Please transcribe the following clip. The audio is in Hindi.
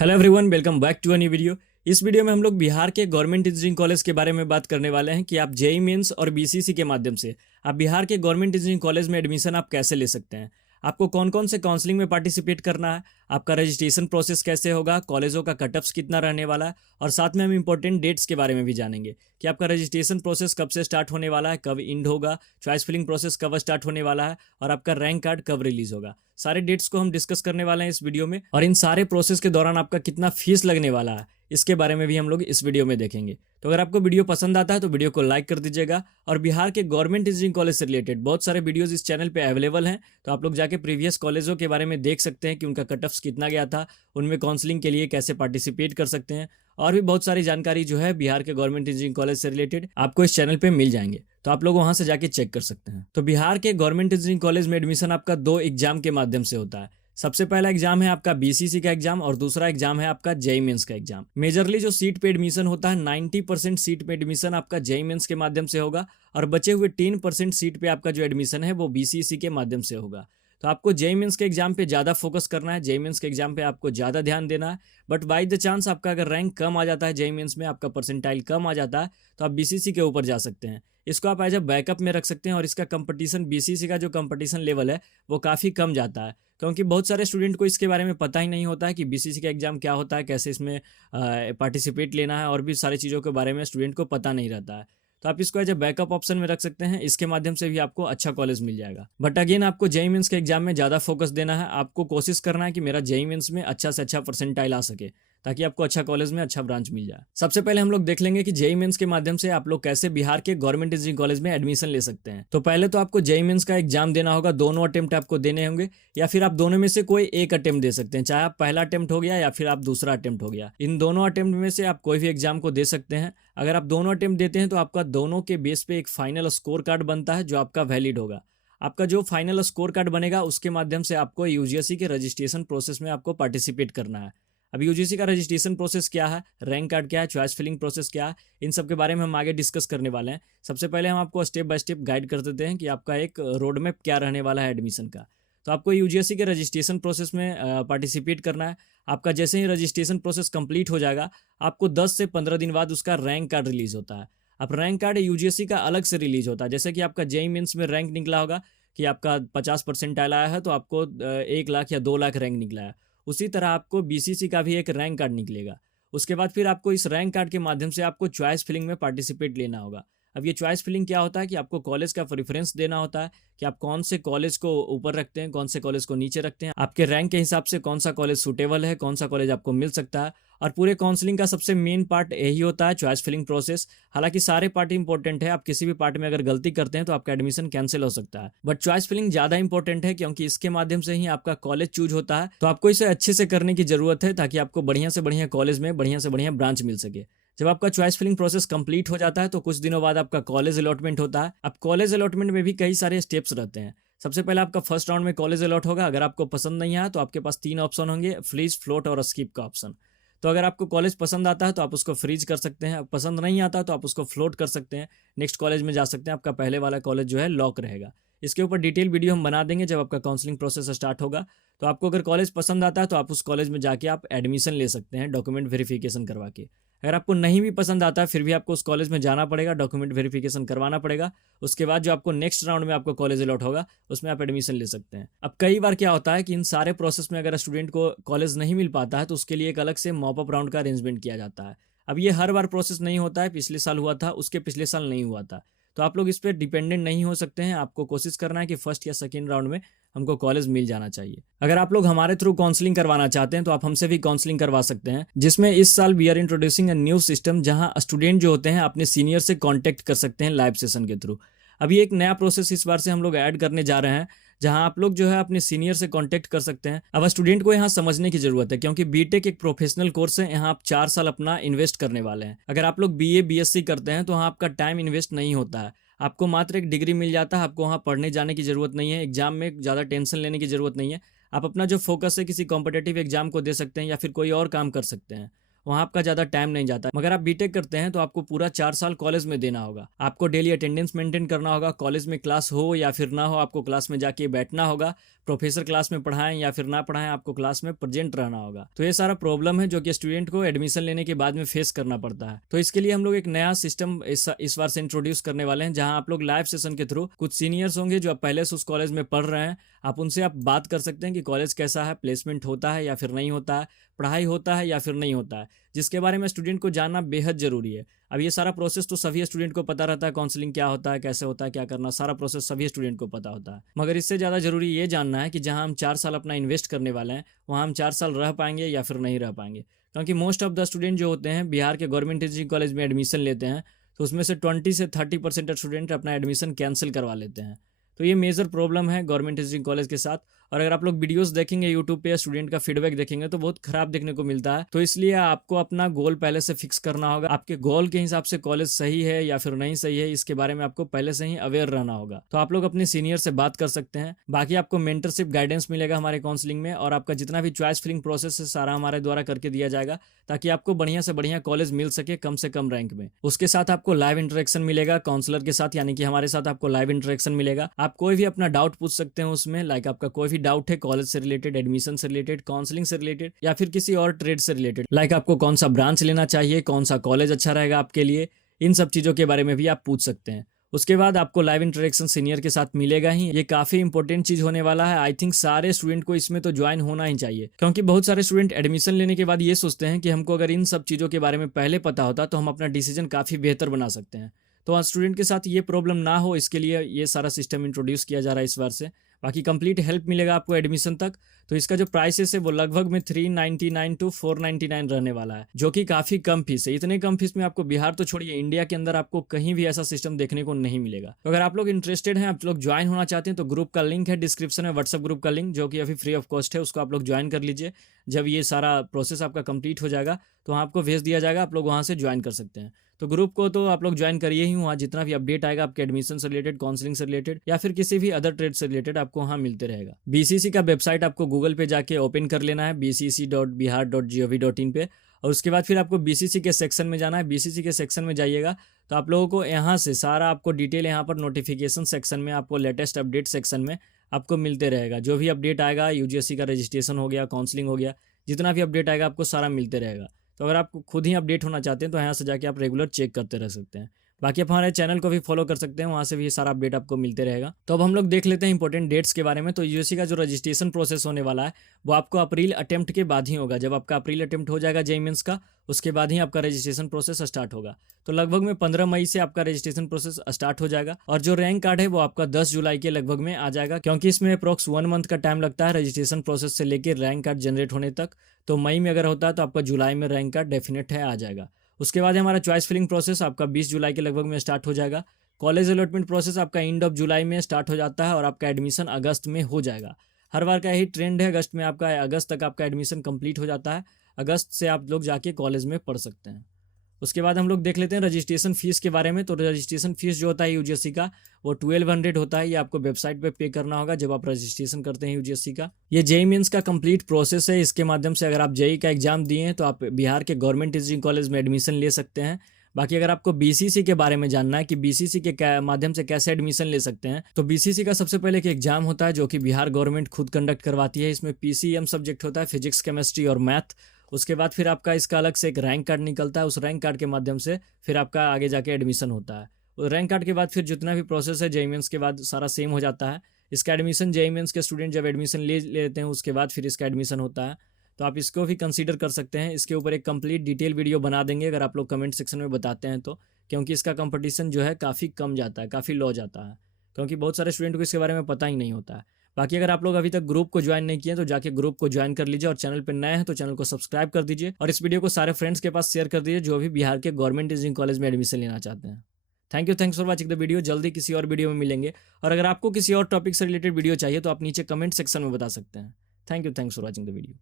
Hello everyone, welcome back to a new video. इस वीडियो में हम लोग बिहार के गवर्नमेंट इंजीनियरिंग कॉलेज के बारे में बात करने वाले हैं कि आप जेईई मेंस और बीसीसी के माध्यम से आप बिहार के गवर्नमेंट इंजीनियरिंग कॉलेज में एडमिशन आप कैसे ले सकते हैं। आपको कौन कौन से काउंसलिंग में पार्टिसिपेट करना है, आपका रजिस्ट्रेशन प्रोसेस कैसे होगा, कॉलेजों का कट ऑफ्स कितना रहने वाला है, और साथ में हम इंपॉर्टेंट डेट्स के बारे में भी जानेंगे कि आपका रजिस्ट्रेशन प्रोसेस कब से स्टार्ट होने वाला है, कब इंड होगा, चॉइस फिलिंग प्रोसेस कब स्टार्ट होने वाला है, और आपका रैंक कार्ड कब रिलीज होगा। सारे डेट्स को हम डिस्कस करने वाले हैं इस वीडियो में, और इन सारे प्रोसेस के दौरान आपका कितना फीस लगने वाला है इसके बारे में भी हम लोग इस वीडियो में देखेंगे। तो अगर आपको वीडियो पसंद आता है तो वीडियो को लाइक कर दीजिएगा, और बिहार के गवर्नमेंट इंजीनियरिंग कॉलेज से रिलेटेड बहुत सारे वीडियोस इस चैनल पे अवेलेबल हैं, तो आप लोग जाके प्रीवियस कॉलेजों के बारे में देख सकते हैं कि उनका कट ऑफ्स कितना गया था, उनमें काउंसलिंग के लिए कैसे पार्टिसिपेट कर सकते हैं, और भी बहुत सारी जानकारी जो है बिहार के गवर्नमेंट इंजीनियरिंग कॉलेज से रिलेटेड आपको इस चैनल पे मिल जाएंगे, तो आप लोग वहां से जाके चेक कर सकते हैं। तो बिहार के गवर्नमेंट इंजीनियरिंग कॉलेज में एडमिशन आपका 2 एग्जाम के माध्यम से होता है। सबसे पहला एग्जाम है आपका बीसीसी का एग्जाम, और दूसरा एग्जाम है आपका जेईई मेंस का एग्जाम। मेजरली जो सीट पे एडमिशन होता है 90% सीट पे एडमिशन आपका जेईई मेंस के माध्यम से होगा, और बचे हुए 10% सीट पे आपका जो एडमिशन है वो बीसीसी के माध्यम से होगा। तो आपको जेईई मेंस के एग्जाम पे ज़्यादा फोकस करना है, जेईई मेंस के एग्जाम पे आपको ज़्यादा ध्यान देना है। बट बाई द चांस आपका अगर रैंक कम आ जाता है, जेईई मेंस में आपका परसेंटाइल कम आ जाता है, तो आप बीसीसी के ऊपर जा सकते हैं। इसको आप एज अ बैकअप में रख सकते हैं, और इसका कंपटीशन बीसीसी का जो कंपटीशन लेवल है वो काफ़ी कम जाता है, क्योंकि बहुत सारे स्टूडेंट को इसके बारे में पता ही नहीं होता है कि बीसीसी का एग्जाम क्या होता है, कैसे इसमें पार्टिसिपेट लेना है, और भी सारी चीज़ों के बारे में स्टूडेंट को पता नहीं रहता है। तो आप इसको एज अ बैकअप ऑप्शन में रख सकते हैं, इसके माध्यम से भी आपको अच्छा कॉलेज मिल जाएगा। बट अगेन आपको जेईई मेंस के एग्जाम में ज़्यादा फोकस देना है, आपको कोशिश करना है कि मेरा जेईई मेंस में अच्छा से अच्छा परसेंटाइल आ सके, ताकि आपको अच्छा कॉलेज में अच्छा ब्रांच मिल जाए। सबसे पहले हम लोग देख लेंगे कि जेईई मेंस के माध्यम से आप लोग कैसे बिहार के गवर्नमेंट इंजीनियरिंग कॉलेज में एडमिशन ले सकते हैं। तो पहले तो आपको जेईई मेंस का एग्जाम देना होगा, दोनों अटेम्प्ट आपको देने होंगे, या फिर आप दोनों में से कोई एक अटेम्प्ट दे सकते हैं, चाहे आप पहला अटेम्प्ट हो गया या फिर आप दूसरा अटेम्प्ट हो गया। इन दोनों अटेम्प्ट में से आप कोई भी एग्जाम को दे सकते हैं। अगर आप दोनों अटेम्प्ट देते हैं तो आपका दोनों के बेस पे एक फाइनल स्कोर कार्ड बनता है जो आपका वैलिड होगा। आपका जो फाइनल स्कोर कार्ड बनेगा उसके माध्यम से आपको यूजीसी के रजिस्ट्रेशन प्रोसेस में आपको पार्टिसिपेट करना है। अब यूजीसी का रजिस्ट्रेशन प्रोसेस क्या है, रैंक कार्ड क्या है, चॉइस फिलिंग प्रोसेस क्या है, इन सब के बारे में हम आगे डिस्कस करने वाले हैं। सबसे पहले हम आपको स्टेप बाय स्टेप गाइड कर देते हैं कि आपका एक रोड मैप क्या रहने वाला है एडमिशन का। तो आपको यूजीसी के रजिस्ट्रेशन प्रोसेस में पार्टिसिपेट करना है। आपका जैसे ही रजिस्ट्रेशन प्रोसेस कंप्लीट हो जाएगा, आपको 10 से 15 दिन बाद उसका रैंक कार्ड रिलीज होता है। अब रैंक कार्ड यूजीसी का अलग से रिलीज होता है। जैसे कि आपका जेईई मेंस में रैंक निकला होगा कि आपका 50% आया है, तो आपको 1 लाख या 2 लाख रैंक निकला है। उसी तरह आपको बीसीसी का भी एक रैंक कार्ड निकलेगा। उसके बाद फिर आपको इस रैंक कार्ड के माध्यम से आपको चॉइस फिलिंग में पार्टिसिपेट लेना होगा। अब ये चॉइस फिलिंग क्या होता है कि आपको कॉलेज का प्रेफरेंस देना होता है कि आप कौन से कॉलेज को ऊपर रखते हैं, कौन से कॉलेज को नीचे रखते हैं, आपके रैंक के हिसाब से कौन सा कॉलेज सूटेबल है, कौन सा कॉलेज आपको मिल सकता है। और पूरे काउंसलिंग का सबसे मेन पार्ट यही होता है, चॉइस फिलिंग प्रोसेस। हालांकि सारे पार्ट इंपॉर्टेंट है, आप किसी भी पार्ट में अगर गलती करते हैं तो आपका एडमिशन कैंसिल हो सकता है, बट चॉइस फिलिंग ज़्यादा इंपॉर्टेंट है, क्योंकि इसके माध्यम से ही आपका कॉलेज चूज होता है। तो आपको इसे अच्छे से करने की जरूरत है, ताकि आपको बढ़िया से बढ़िया कॉलेज में बढ़िया से बढ़िया ब्रांच मिल सके। जब आपका चॉइस फिलिंग प्रोसेस कंप्लीट हो जाता है तो कुछ दिनों बाद आपका कॉलेज अलॉटमेंट होता है। अब कॉलेज अलॉटमेंट में भी कई सारे स्टेप्स रहते हैं। सबसे पहले आपका फर्स्ट राउंड में कॉलेज अलॉट होगा। अगर आपको पसंद नहीं आया तो आपके पास 3 ऑप्शन होंगे, फ्रीज, फ्लोट और स्किप का ऑप्शन। तो अगर आपको कॉलेज पसंद आता है तो आप उसको फ्रीज कर सकते हैं, पसंद नहीं आता तो आप उसको फ्लोट कर सकते हैं, नेक्स्ट कॉलेज में जा सकते हैं। आपका पहले वाला कॉलेज जो है लॉक रहेगा। इसके ऊपर डिटेल वीडियो हम बना देंगे जब आपका काउंसलिंग प्रोसेस स्टार्ट होगा। तो आपको अगर कॉलेज पसंद आता है तो आप उस कॉलेज में जाके आप एडमिशन ले सकते हैं, डॉक्यूमेंट वेरिफिकेशन करवा के। अगर आपको नहीं भी पसंद आता है फिर भी आपको उस कॉलेज में जाना पड़ेगा, डॉक्यूमेंट वेरिफिकेशन करवाना पड़ेगा। उसके बाद जो आपको नेक्स्ट राउंड में आपको कॉलेज अलॉट होगा उसमें आप एडमिशन ले सकते हैं। अब कई बार क्या होता है कि इन सारे प्रोसेस में अगर स्टूडेंट को कॉलेज नहीं मिल पाता है तो उसके लिए एक अलग से मॉप अप राउंड का अरेंजमेंट किया जाता है। अब ये हर बार प्रोसेस नहीं होता है, पिछले साल हुआ था, उसके पिछले साल नहीं हुआ था। तो आप लोग इस पर डिपेंडेंट नहीं हो सकते हैं। आपको कोशिश करना है कि फर्स्ट या सेकेंड राउंड में हमको कॉलेज मिल जाना चाहिए। अगर आप लोग हमारे थ्रू काउंसलिंग करवाना चाहते हैं तो आप हमसे भी काउंसलिंग करवा सकते हैं, जिसमें इस साल we are introducing a new system, जहां स्टूडेंट जो होते हैं अपने सीनियर से कांटेक्ट कर सकते हैं लाइव सेशन के थ्रू। अभी एक नया प्रोसेस इस बार से हम लोग ऐड करने जा रहे हैं, जहां आप लोग जो है अपने सीनियर से कांटेक्ट कर सकते हैं। अब स्टूडेंट को यहाँ समझने की जरूरत है, क्योंकि बीटेक एक प्रोफेशनल कोर्स है। यहाँ आप 4 साल अपना इन्वेस्ट करने वाले हैं। अगर आप लोग बीए बीएससी करते हैं तो वहाँ आपका टाइम इन्वेस्ट नहीं होता है, आपको मात्र एक डिग्री मिल जाता है। आपको वहाँ पढ़ने जाने की जरूरत नहीं है, एग्जाम में ज़्यादा टेंशन लेने की जरूरत नहीं है। आप अपना जो फोकस है किसी कॉम्पिटेटिव एग्जाम को दे सकते हैं, या फिर कोई और काम कर सकते हैं। वहाँ आपका ज़्यादा टाइम नहीं जाता। मगर आप बीटेक करते हैं तो आपको पूरा 4 साल कॉलेज में देना होगा। आपको डेली अटेंडेंस मेंटेन करना होगा, कॉलेज में क्लास हो या फिर ना हो आपको क्लास में जाके बैठना होगा, प्रोफेसर क्लास में पढ़ाएं या फिर ना पढ़ाएं, आपको क्लास में प्रेजेंट रहना होगा। तो ये सारा प्रॉब्लम है जो कि स्टूडेंट को एडमिशन लेने के बाद में फेस करना पड़ता है। तो इसके लिए हम लोग एक नया सिस्टम इस बार से इंट्रोड्यूस करने वाले हैं, जहां आप लोग लाइव सेशन के थ्रू कुछ सीनियर्स होंगे जो आप पहले से उस कॉलेज में पढ़ रहे हैं, आप उनसे आप बात कर सकते हैं कि कॉलेज कैसा है, प्लेसमेंट होता है या फिर नहीं होता है, पढ़ाई होता है या फिर नहीं होता है, जिसके बारे में स्टूडेंट को जानना बेहद जरूरी है। अब ये सारा प्रोसेस तो सभी स्टूडेंट को पता रहता है, काउंसलिंग क्या होता है, कैसे होता है, क्या करना, सारा प्रोसेस सभी स्टूडेंट को पता होता है। मगर इससे ज़्यादा जरूरी ये जानना है कि जहाँ हम 4 साल अपना इन्वेस्ट करने वाले हैं, वहाँ हम 4 साल रह पाएंगे या फिर नहीं रह पाएंगे। क्योंकि मोस्ट ऑफ द स्टूडेंट जो होते हैं बिहार के गवर्नमेंट इंजीनियरिंग कॉलेज में एडमिशन लेते हैं, तो उसमें से 20 से 30% स्टूडेंट अपना एडमिशन कैंसिल करवा लेते हैं। तो ये मेजर प्रॉब्लम है गवर्नमेंट इंजीनियरिंग कॉलेज के साथ। और अगर आप लोग वीडियोस देखेंगे यूट्यूब पे या स्टूडेंट का फीडबैक देखेंगे तो बहुत खराब देखने को मिलता है। तो इसलिए आपको अपना गोल पहले से फिक्स करना होगा, आपके गोल के हिसाब से कॉलेज सही है या फिर नहीं सही है, इसके बारे में आपको पहले से ही अवेयर रहना होगा। तो आप लोग अपने सीनियर से बात कर सकते हैं। बाकी आपको मेंटरशिप गाइडेंस मिलेगा हमारे काउंसलिंग में, और आपका जितना भी चॉइस फिलिंग प्रोसेस है सारा हमारे द्वारा करके दिया जाएगा, ताकि आपको बढ़िया से बढ़िया कॉलेज मिल सके कम से कम रैंक में। उसके साथ आपको लाइव इंटरेक्शन मिलेगा काउंसलर के साथ, यानी कि हमारे साथ आपको लाइव इंटरेक्शन मिलेगा। आप कोई भी अपना डाउट पूछ सकते हैं उसमें, लाइक आपका कोई भी डाउट है कॉलेज से रिलेटेड, एडमिशन से रिलेटेड, काउंसलिंग से रिलेटेड या फिर किसी और ट्रेड से रिलेटेड, लाइक आपको कौन सा ब्रांच लेना चाहिए, कौन सा कॉलेज अच्छा रहेगा आपके लिए, इन सब चीज़ों के बारे में भी आप पूछ सकते हैं। उसके बाद आपको लाइव इंटरेक्शन सीनियर के साथ मिलेगा ही। ये काफी इंपॉर्टेंट चीज होने वाला है। आई थिंक सारे स्टूडेंट को इसमें तो ज्वाइन होना ही चाहिए, क्योंकि बहुत सारे स्टूडेंट एडमिशन लेने के बाद ये सोचते हैं कि हमको अगर इन सब चीज़ों के बारे में पहले पता होता तो हम अपना डिसीजन काफ़ी बेहतर बना सकते हैं। तो स्टूडेंट के साथ ये प्रॉब्लम ना हो, इसके लिए ये सारा सिस्टम इंट्रोड्यूस किया जा रहा है इस बार से। बाकी कंप्लीट हेल्प मिलेगा आपको एडमिशन तक। तो इसका जो प्राइसेस है वो लगभग में 399 टू 499 रहने वाला है, जो कि काफ़ी कम फीस है। इतने कम फीस में आपको बिहार तो छोड़िए, इंडिया के अंदर आपको कहीं भी ऐसा सिस्टम देखने को नहीं मिलेगा। तो अगर आप लोग इंटरेस्टेड हैं, आप लोग ज्वाइन होना चाहते हैं, तो ग्रुप का लिंक है डिस्क्रिप्शन में, व्हाट्सएप ग्रुप का लिंक, जो कि अभी फ्री ऑफ कॉस्ट है, उसको आप लोग ज्वाइन कर लीजिए। जब ये सारा प्रोसेस आपका कंप्लीट हो जाएगा तो वहाँ आपको भेज दिया जाएगा, आप लोग वहाँ से ज्वाइन कर सकते हैं। तो ग्रुप को तो आप लोग ज्वाइन करिए ही, वहाँ जितना भी अपडेट आएगा आपके एडमिशन से रिलेटेड, काउंसलिंग से रिलेटेड या फिर किसी भी अदर ट्रेड से रिलेटेड, आपको वहाँ मिलते रहेगा। बीसीसी का वेबसाइट आपको गूगल पे जाके ओपन कर लेना है, bcc.bihar.gov.in पे, और उसके बाद फिर आपको बीसीसी के सेक्शन में जाना है। बीसीसी के सेक्शन में जाइएगा तो आप लोगों को यहाँ से सारा आपको डिटेल यहाँ पर नोटिफिकेशन सेक्शन में, आपको लेटेस्ट अपडेट सेक्शन में आपको मिलते रहेगा। जो भी अपडेट आएगा, यूजीसी का रजिस्ट्रेशन हो गया, काउंसलिंग हो गया, जितना भी अपडेट आएगा आपको सारा मिलते रहेगा। तो अगर आप खुद ही अपडेट होना चाहते हैं तो यहाँ से जाके आप रेगुलर चेक करते रह सकते हैं। बाकी आप हमारे चैनल को भी फॉलो कर सकते हैं, वहाँ से भी ये सारा अपडेट आपको मिलते रहेगा। तो अब हम लोग देख लेते हैं इंपॉर्टेंट डेट्स के बारे में। तो यूजीसी का जो रजिस्ट्रेशन प्रोसेस होने वाला है वो आपको अप्रैल अटेम्प्ट के बाद ही होगा। जब आपका अप्रैल अटेम्प्ट हो जाएगा जेईई मेंस का, उसके बाद ही आपका रजिस्ट्रेशन प्रोसेस स्टार्ट होगा। तो लगभग में 15 मई से आपका रजिस्ट्रेशन प्रोसेस स्टार्ट हो जाएगा, और जो रैंक कार्ड है वो आपका 10 जुलाई के लगभग में आ जाएगा, क्योंकि इसमें अप्रॉक्स 1 मंथ का टाइम लगता है रजिस्ट्रेशन प्रोसेस से लेकर रैंक कार्ड जनरेट होने तक। तो मई में अगर होता है तो आपका जुलाई में रैंक कार्ड डेफिनेट है आ जाएगा। उसके बाद हमारा चॉइस फिलिंग प्रोसेस आपका 20 जुलाई के लगभग में स्टार्ट हो जाएगा। कॉलेज अलॉटमेंट प्रोसेस आपका एंड ऑफ जुलाई में स्टार्ट हो जाता है, और आपका एडमिशन अगस्त में हो जाएगा। हर बार का यही ट्रेंड है, अगस्त में आपका, अगस्त तक आपका एडमिशन कंप्लीट हो जाता है। अगस्त से आप लोग जाके कॉलेज में पढ़ सकते हैं। उसके बाद हम लोग देख लेते हैं रजिस्ट्रेशन फीस के बारे में। तो रजिस्ट्रेशन फीस जो होता है यूजीसी का वो 1200 होता है। ये आपको वेबसाइट पे करना होगा जब आप रजिस्ट्रेशन करते हैं यूजीसी का। ये जेईई मेंस का कंप्लीट प्रोसेस है। इसके माध्यम से अगर आप जेईई का एग्जाम दिए हैं तो आप बिहार के गवर्नमेंट इंजीनियरिंग कॉलेज में एडमिशन ले सकते हैं। बाकी अगर आपको बीसीसी के बारे में जानना है कि बीसीसी के माध्यम से कैसे एडमिशन ले सकते हैं, तो बीसीसी का सबसे पहले एक एग्जाम होता है जो कि बिहार गवर्नमेंट खुद कंडक्ट करवाती है। इसमें पीसीएम सब्जेक्ट होता है, फिजिक्स, केमिस्ट्री और मैथ। उसके बाद फिर आपका इसका अलग से एक रैंक कार्ड निकलता है। उस रैंक कार्ड के माध्यम से फिर आपका आगे जाके एडमिशन होता है। और रैंक कार्ड के बाद फिर जितना भी प्रोसेस है जेईई मेंस के बाद सारा सेम हो जाता है। इसका एडमिशन जेईई मेंस के स्टूडेंट जब एडमिशन ले लेते हैं उसके बाद फिर इसका एडमिशन होता है। तो आप इसको भी कंसीडर कर सकते हैं। इसके ऊपर एक कंप्लीट डिटेल वीडियो बना देंगे अगर आप लोग कमेंट सेक्शन में बताते हैं तो, क्योंकि इसका कंपटीशन जो है काफ़ी कम जाता है, काफ़ी लो जाता है, क्योंकि बहुत सारे स्टूडेंट को इसके बारे में पता ही नहीं होता है। बाकी अगर आप लोग अभी तक ग्रुप को ज्वाइन नहीं किए तो जाके ग्रुप को ज्वाइन कर लीजिए, और चैनल पर नए हैं तो चैनल को सब्सक्राइब कर दीजिए, और इस वीडियो को सारे फ्रेंड्स के पास शेयर कर दीजिए जो भी बिहार के गवर्नमेंट इंजीनियरिंग कॉलेज में एडमिशन लेना चाहते हैं। Thanks for watching the video. जल्दी किसी और वीडियो में मिलेंगे, और अगर आपको किसी और टॉपिक से रिलेटेड वीडियो चाहिए तो आप नीचे कमेंट सेक्शन में बता सकते हैं। Thanks for watching the video.